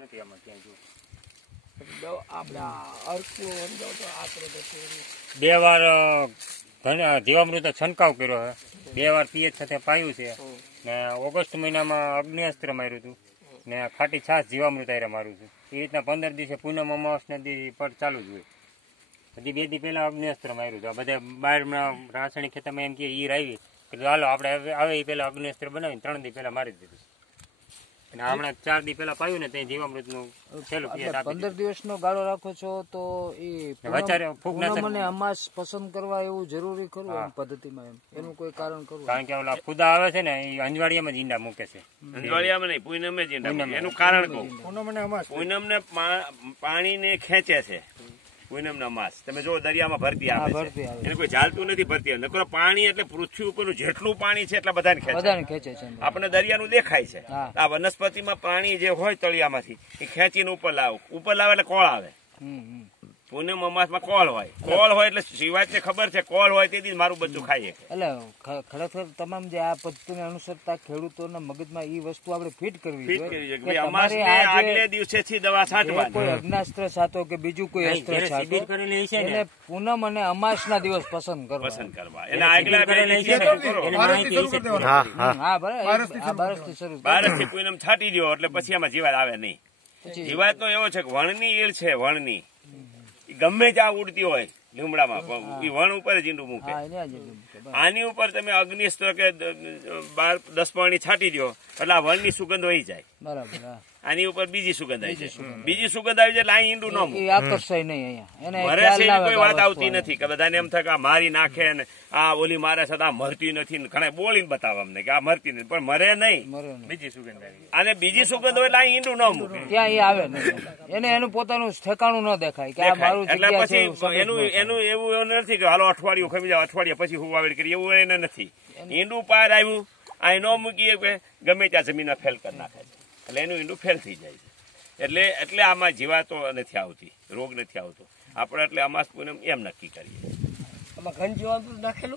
નથી આમાં ક્યાંય જો. બે વાર જીવામૃત છંટકાવ કર્યો છે, 2 વાર પીએચ સાથે પાયું છે ને ઓગસ્ટ મહિનામાં અગ્નિઅસ્ત્ર માર્યું હતું ને ખાટી છાસ જીવામૃત આરે માર્યું હતું. એ રીતના 15 દિવસે પૂનમ અમાવસના દી પર ચાલુ જ હોય. હજી 2 દી પહેલા અગ્નિઅસ્ત્ર માર્યું હતું. આ બધા બહારના રાસાયણિક ખેતરમાં એમ કે ઈર આવી કે ચાલો આપણે આવે એ પહેલા અગ્નિઅસ્ત્ર બનાવીને 3 દી પહેલા મારી દીધું. અને હમણાં 4 દી પહેલા પાયું ને ત્યાં જીવામૃતનું છેલ્લું પીએચ આપી 15 દિવસનો ગાળો રાખો છો તો એ પૂનમ અને અમાસ પસંદ કરવા એવું જરૂરી ખરું એમ પદ્ધતિમાં એમ એનું કોઈ કારણ ખરું? કારણ કે ઓલા ખુદા આવે છે ને એ અંજવાળિયામાં જ ઈંડા મૂકે છે. અંજવાળિયામાં નહીં, પૂનમે જ ઈંડા મૂકે. એનું કારણ કહું. પૂનમને પાણીને ખેંચે છે. પૂનમ ના માસ તમે જો દરિયામાં ભરતી આવે છે, એને કોઈ ઝાલતું નથી ભરતી. નકર પાણી એટલે પૃથ્વી ઉપરનું જેટલું પાણી છે એટલા બધાને ખેંચે છે. આપણે દરિયાનું દેખાય છે. આ વનસ્પતિમાં પાણી જે હોય તળિયામાંથી એ ખેંચીને ઉપર લાવે એટલે કોળ આવે. પૂનમ અમાસમાં કોળ હોય એટલે શિવાજને ખબર છે કોળ હોય તેથી મારું બધું ખાઈએ. એટલે ખરેખર તમામ જે આ પદ્ધતિને અનુસરતા ખેડૂતોના મગજમાં એ વસ્તુ આપણે ફિટ કરવી જોઈએ. અમાસને આગલે દિવસેથી દવા છાંટવાની. કોઈ અગ્નાસ્ત્ર છાંટો કે બીજું કોઈ અસ્ત્ર છાંટો એને પૂનમ અને અમાસના દિવસ પસંદ કરવા. એટલે આગલા 2 દિવસે બારસથી પૂનમ છાંટી દો એટલે પછી આમાં જીવાત આવે નહીં. જીવાત નો એવો છે કે વણની ઈળ છે, વણની ગમે ત્યાં ઉડતી હોય લીમડામાં વણ ઉપર જ ઈંડું મૂકે. આની ઉપર તમે અગ્નિસ્ત્ર કે 10 પાણી છાંટી દો એટલે આ વણની સુગંધ વહી જાય. બરાબર. આની ઉપર બીજી સુગંધ આવી જાય. બીજી સુગંધ આવી જાય એટલે આ ઈંડું ન મૂકે. આકર્ષાય નહીં. મરે છે એની કોઈ વાત આવતી નથી કે બધાને એમ થાય કે આ મારી નાખે ને આ ઓલી મારે છે આ મરતી નથી. ઘણા બોલીને બતાવે અમને કે આ મરતી નથી, પણ મરે નહીં. બીજી સુગંધ આવી અને બીજી સુગંધ હોય એટલે આ ઈંડું ન મૂકે. ત્યાં એ આવે એને એનું પોતાનું ઠેકાણું ન દેખાય કે આ મારું એટલે પછી એનું એવું નથી કે હાલો અઠવાડિયું ખમી જાવ, અઠવાડિયા પછી હું વાવેડ કરી, એવું એને નથી. ઈંડું પાર આવ્યું આ ન મૂકીએ કે ગમે ત્યાં જમીનમાં ફેલ કરી નાખે છે એટલે એનું ઈંડું ફેલ થઈ જાય છે. એટલે આમાં જીવાતો નથી આવતી, રોગ નથી આવતો. આપણે એટલે અમાસ પૂનમ એમ નક્કી કરીએ. ઘન જીવામૃત નાખેલું